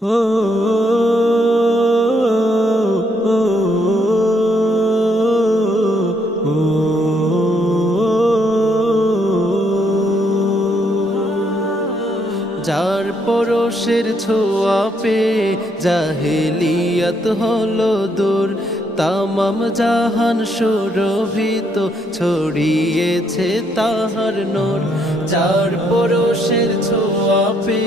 যার পরশের ছোঁয়া পে জাহেলিয়াত হলো দূর, তামাম জাহান সুরভিত ছড়িয়েছে তাহার নোর। যার পরশের ছোঁয়া পে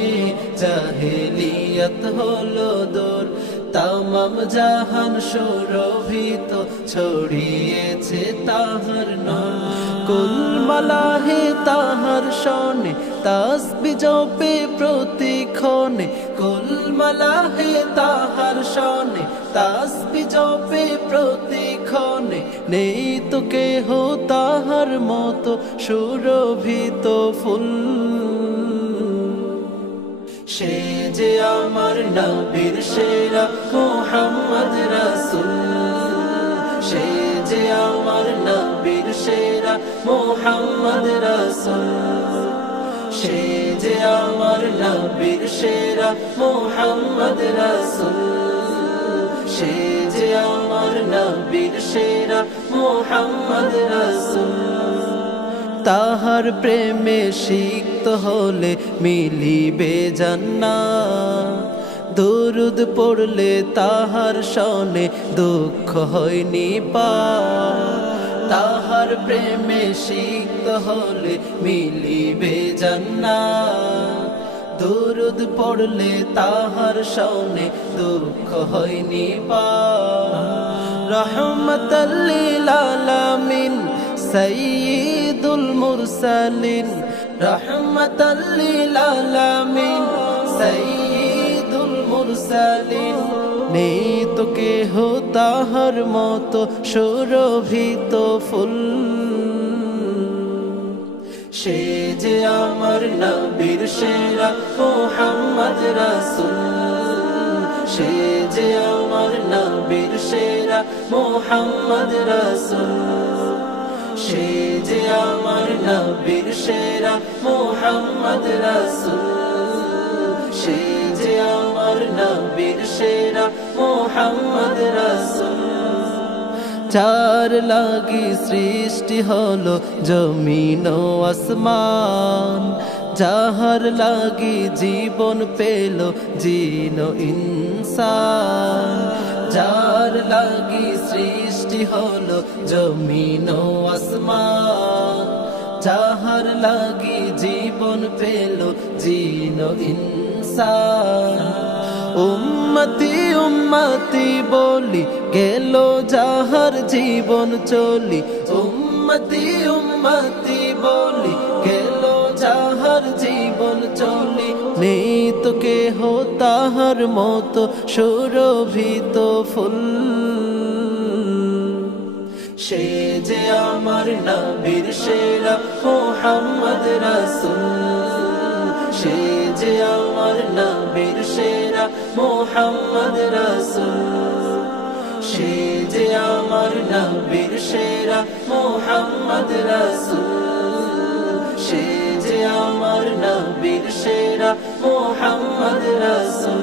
জাহেলিয়াত হলো দূর। তামাম জাহান সুরভিত ছড়িয়েছে তাহার নূর কুল তাহার শনে, তাসবি জপে প্রতিক্ষণে। কুল মালাহে তাহার শনে, তাসবি জপে প্রতিক্ষণে। নেই তো কেহ তাহার মতো সুরভিত ফুল। সে যে আমার নবীর সেরা মোহাম্মদ রাসুল, সে যে আমার নবীর সেরা মোহাম্মদ রাসুল, সে যে আমার নবীর সেরা মোহাম্মদ রাসুল, সে যে আমার নবীর সেরা মোহাম্মদ রাসুল। তাহার প্রেমে সিক্ত হলে মিলিবে জান্না দরুদ পড়লে তাহার সনে দুঃখ হয়নি পা। তাহার প্রেমে সিক্ত হলে মিলিবে জান্না দুরুদ পড়লে তাহার সনে দুঃখ হয়নি পা। রহমতাল্লিল আলামিন সৈয়দুল মুরসালিন রহমতাল্লিল আলামিন। সৈয়দুল মুরসালিন নেই তো কেহ তাহার মতো সুরভিত ফুল। সে যে আমার নবীর সেরা মোহাম্মদ রাসুল, সে যে আমার নবীর সেরা মোহাম্মদ রাসুল। সে যে আমার নবীর সেরা মোহাম্মদ রাসুল। সে যে আমার নবীর সেরা মোহাম্মদ রাসুল। চার লাগি সৃষ্টি হলো জমিন আসমান, যাহার লাগি জীবন পেল জিন ইনসান। যার লাগি সৃষ্টি হলো জমিন আসমান। যাহার লাগি জীবন পেল জিন উম্মতি উম্মতি বলি, গেল যাহার জীবন চলি। উম্মতি উম্মতি বলি, গেল যাহার জীবন চলি। নেই তো কেহ তাহার মতো সুরভিত ফুল। সে যে আমার নবীর সেরা মোহাম্মদ রাসুল। সে যে আমার নবীর সেরা মোহাম্মদ রাসুল। সে যে আমার নবীর সেরা মোহাম্মদ রাসুল। সে যে আমার নবীর সেরা মোহাম্মদ রাসুল